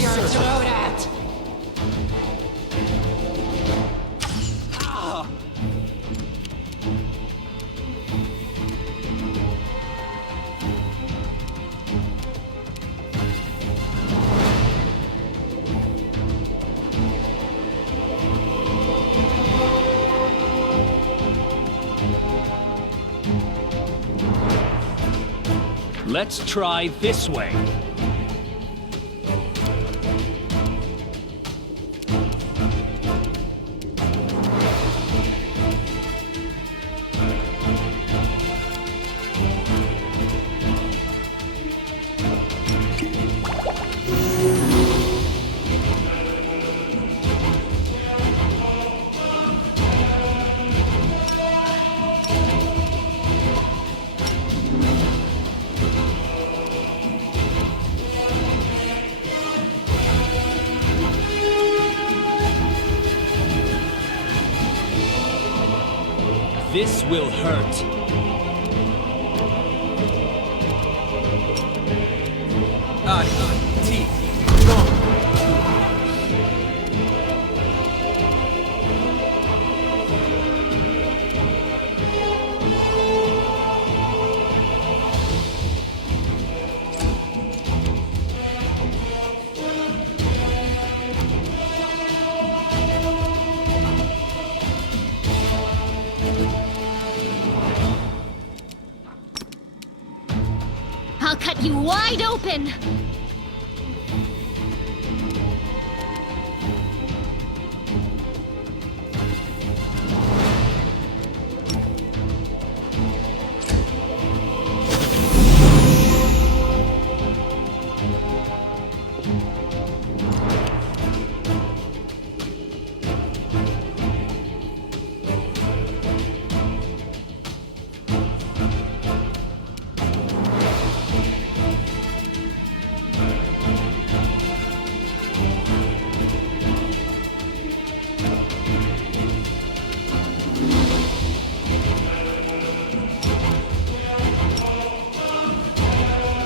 your throat at? Let's try this way. This will hurt. T. Go. I'll cut you wide open!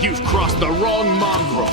You've crossed the wrong mongrel!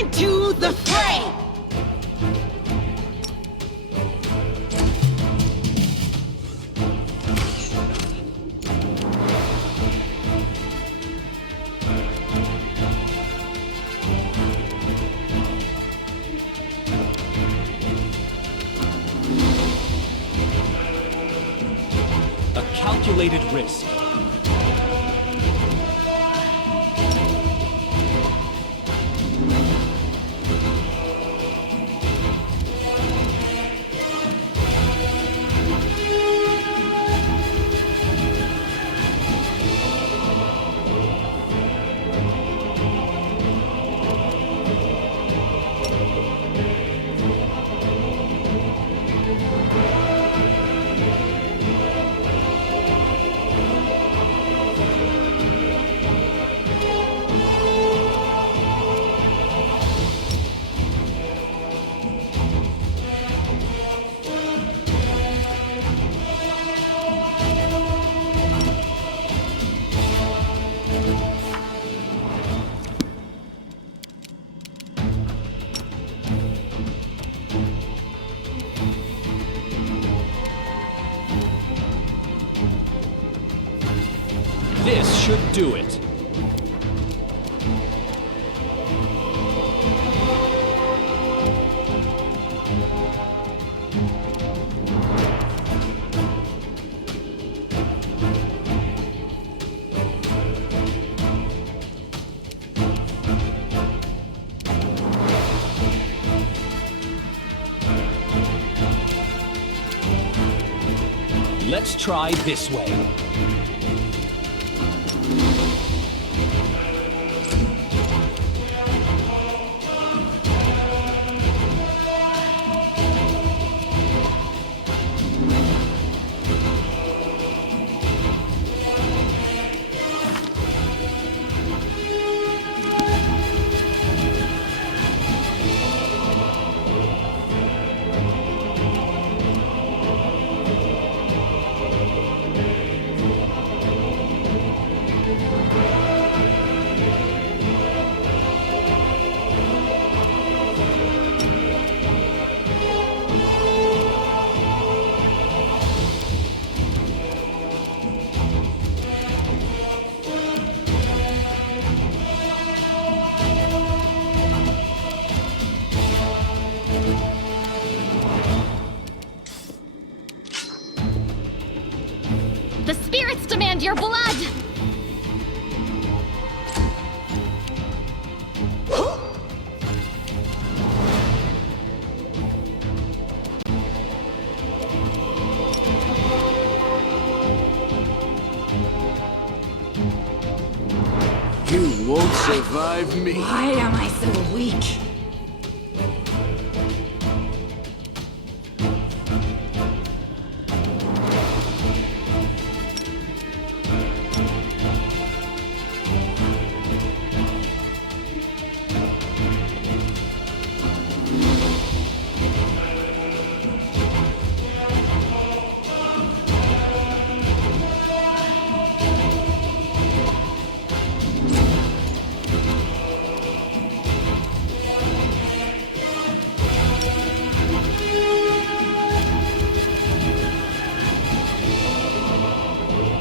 Into the fray! A calculated risk. This should do it. Let's try this way. The spirits demand your blood! You won't survive me. Why am I so weak?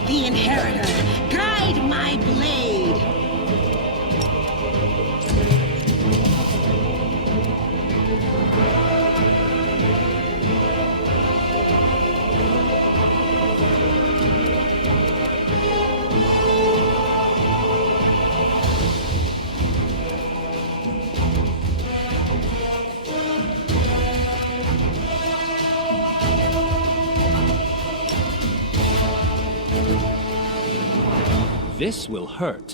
The Inheritor, guide my blade! This will hurt.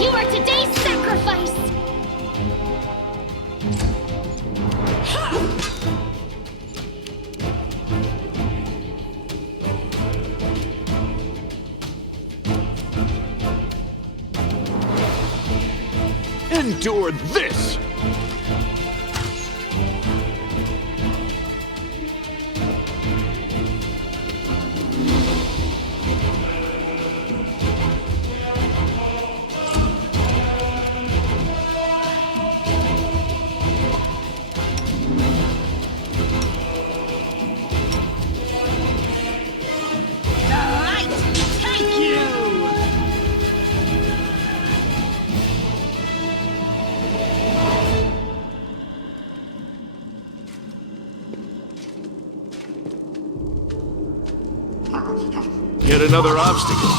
You are today's sacrifice! Endure this! The light, take you! Yet another obstacle.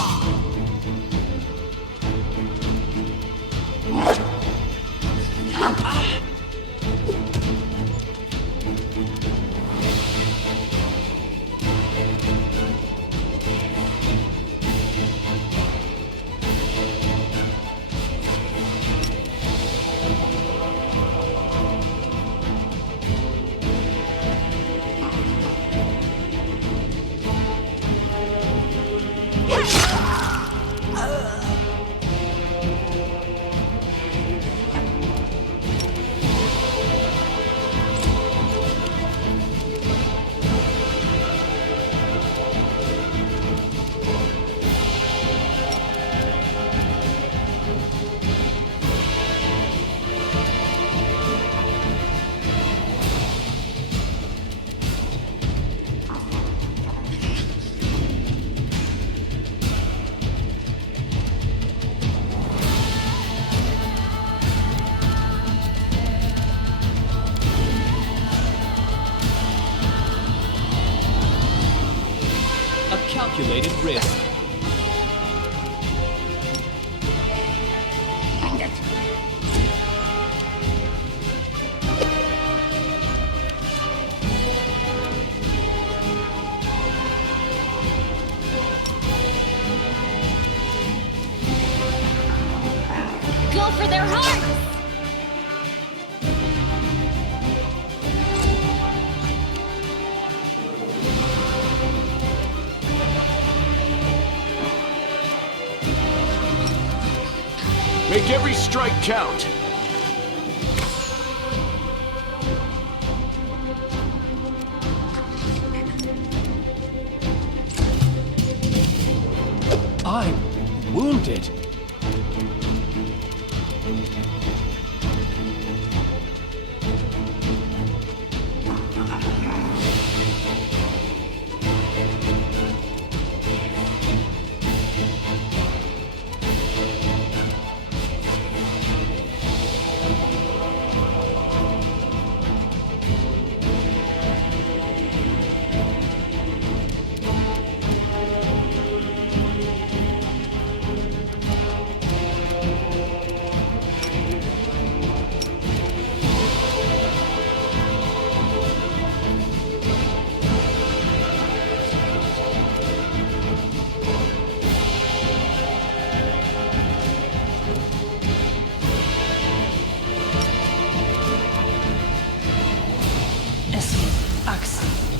calculated risk. Go for their hearts! Make every strike count. I'm wounded.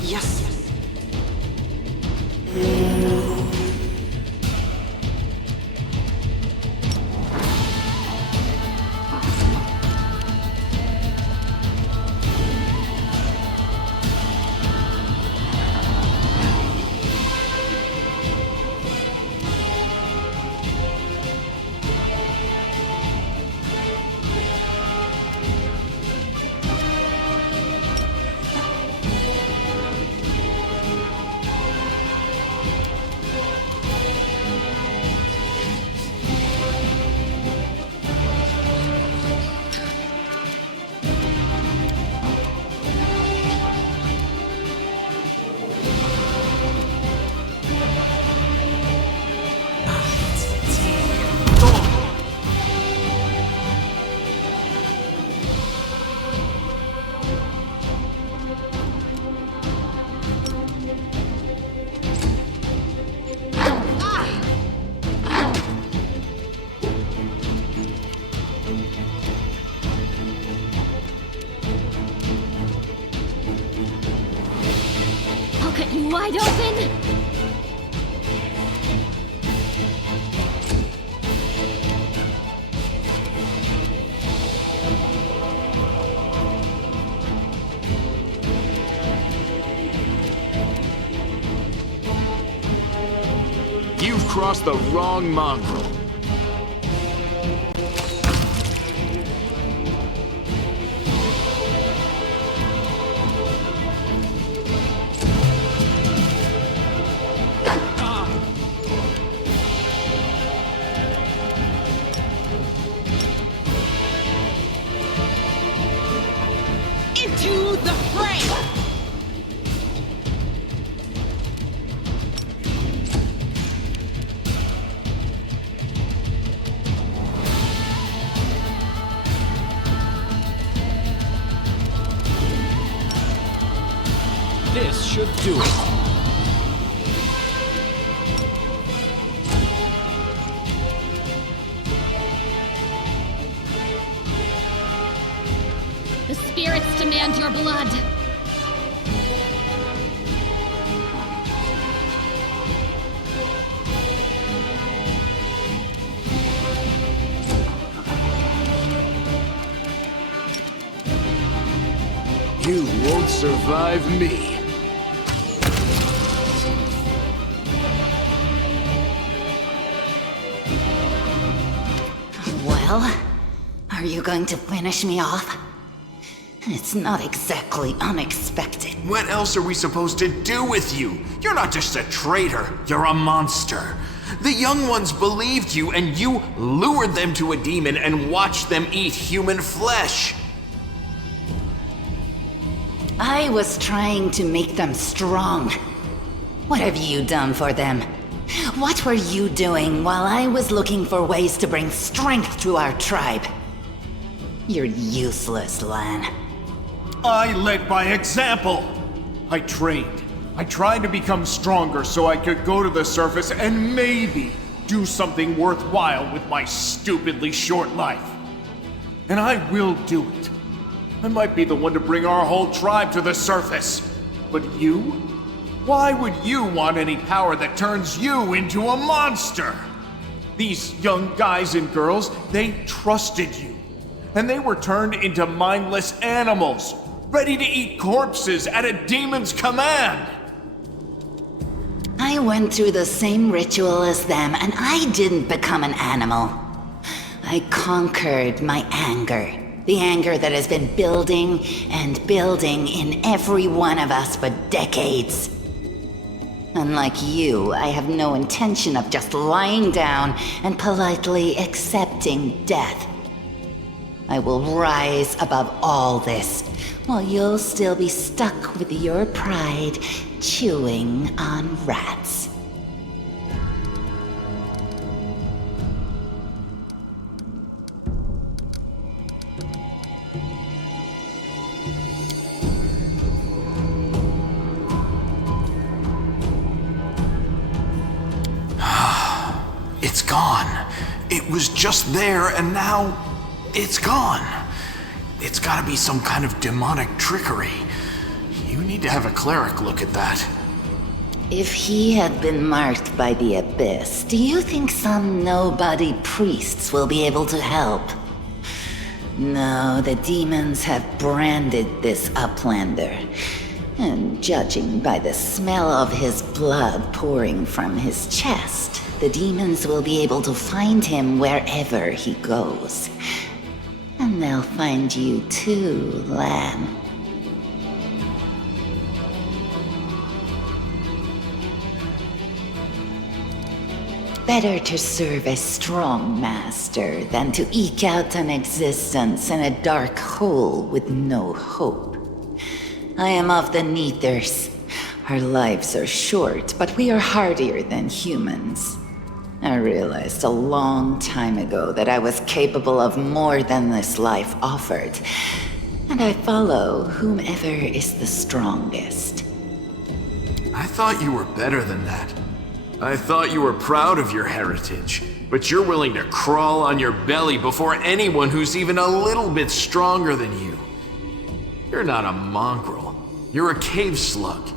Yes. I'll cut you wide open! You've crossed the wrong mongrel. Into the fray! This should do it. The spirits demand your blood! You won't survive me. Well, are you going to finish me off? It's not exactly unexpected. What else are we supposed to do with you? You're not just a traitor, you're a monster. The young ones believed you, and you lured them to a demon and watched them eat human flesh. I was trying to make them strong. What have you done for them? What were you doing while I was looking for ways to bring strength to our tribe? You're useless, Lan. I led by example. I trained. I tried to become stronger so I could go to the surface and maybe do something worthwhile with my stupidly short life. And I will do it. I might be the one to bring our whole tribe to the surface. But you? Why would you want any power that turns you into a monster? These young guys and girls, they trusted you. And they were turned into mindless animals, ready to eat corpses at a demon's command. I went through the same ritual as them, and I didn't become an animal. I conquered my anger. The anger that has been building and building in every one of us for decades. Unlike you, I have no intention of just lying down and politely accepting death. I will rise above all this, while you'll still be stuck with your pride, chewing on rats. It's gone. It was just there, and now it's gone. It's gotta be some kind of demonic trickery. You need to have a cleric look at that. If he had been marked by the Abyss, do you think some nobody priests will be able to help? No, the demons have branded this Uplander. And judging by the smell of his blood pouring from his chest, the demons will be able to find him wherever he goes. And they'll find you too, Lan. Better to serve a strong master than to eke out an existence in a dark hole with no hope. I am of the Neithers. Our lives are short, but we are hardier than humans. I realized a long time ago that I was capable of more than this life offered, and I follow whomever is the strongest. I thought you were better than that. I thought you were proud of your heritage, but you're willing to crawl on your belly before anyone who's even a little bit stronger than you. You're not a mongrel. You're a cave slug.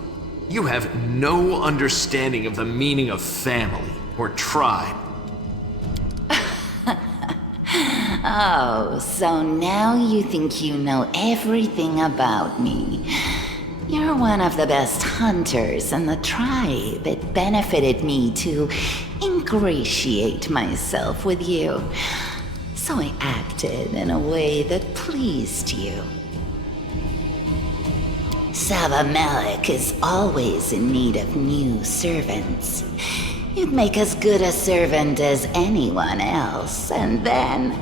You have no understanding of the meaning of family or tribe. Oh, so now you think you know everything about me. You're one of the best hunters in the tribe. It benefited me to ingratiate myself with you. So I acted in a way that pleased you. Savamelek is always in need of new servants. You'd make as good a servant as anyone else, and then...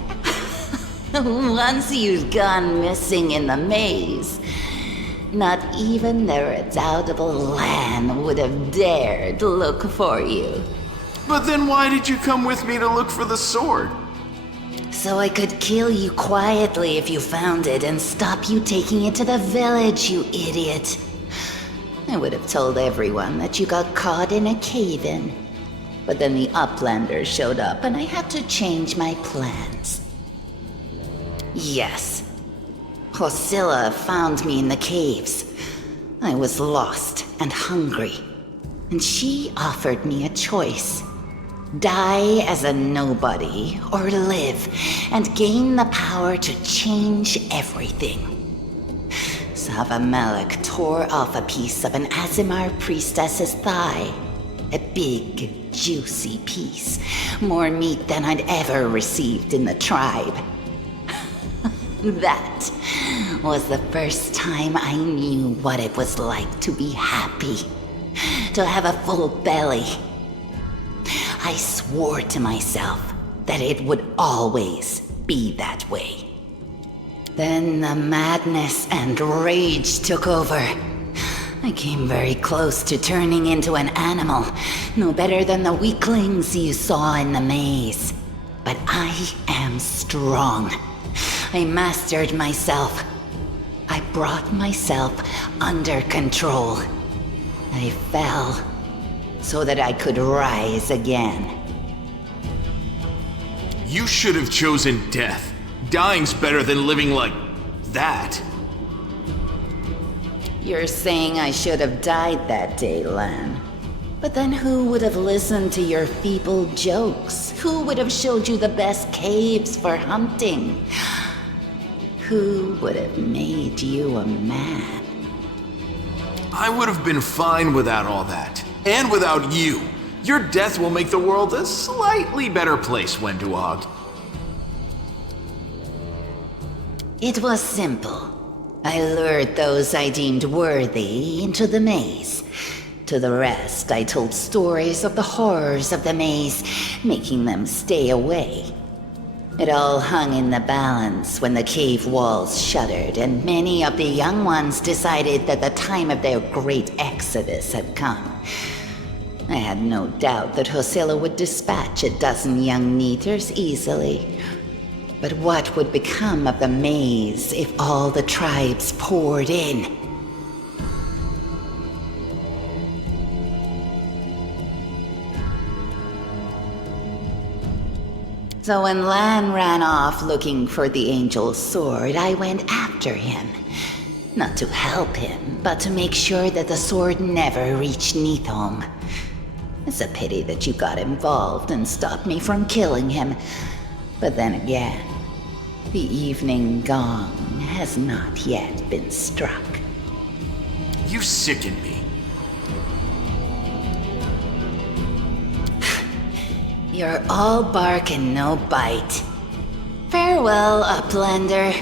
once you'd gone missing in the maze, not even the redoubtable Lan would have dared look for you. But then why did you come with me to look for the sword? So I could kill you quietly if you found it and stop you taking it to the village, you idiot. I would have told everyone that you got caught in a cave-in. But then the Uplander showed up and I had to change my plans. Yes. Hosilla found me in the caves. I was lost and hungry. And she offered me a choice. Die as a nobody, or live and gain the power to change everything. Savamelek tore off a piece of an Azimar priestess's thigh. A big, juicy piece. More meat than I'd ever received in the tribe. That was the first time I knew what it was like to be happy. To have a full belly. I swore to myself that it would always be that way. Then the madness and rage took over. I came very close to turning into an animal, no better than the weaklings you saw in the maze. But I am strong. I mastered myself. I brought myself under control. I fell so that I could rise again. You should have chosen death. Dying's better than living like that. You're saying I should have died that day, Lan. But then who would have listened to your feeble jokes? Who would have showed you the best caves for hunting? Who would have made you a man? I would have been fine without all that. And without you. Your death will make the world a slightly better place, Wenduag. It was simple. I lured those I deemed worthy into the maze. To the rest, I told stories of the horrors of the maze, making them stay away. It all hung in the balance when the cave walls shuttered, and many of the young ones decided that the time of their great exodus had come. I had no doubt that Hosilla would dispatch a dozen young neaters easily. But what would become of the maze if all the tribes poured in? So when Lan ran off looking for the angel's sword, I went after him. Not to help him, but to make sure that the sword never reached Neathholm. It's a pity that you got involved and stopped me from killing him. But then again, the evening gong has not yet been struck. You sicken me. You're all bark and no bite. Farewell, Uplander.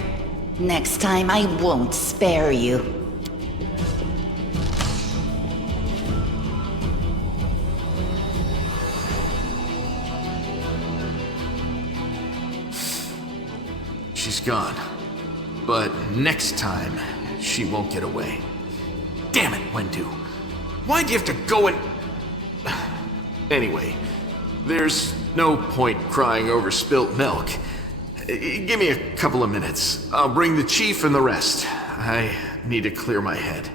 Next time I won't spare you. She's gone. But next time, she won't get away. Damn it, Wendu. Why'd you have to go and... Anyway, there's no point crying over spilt milk. Give me a couple of minutes. I'll bring the chief and the rest. I need to clear my head.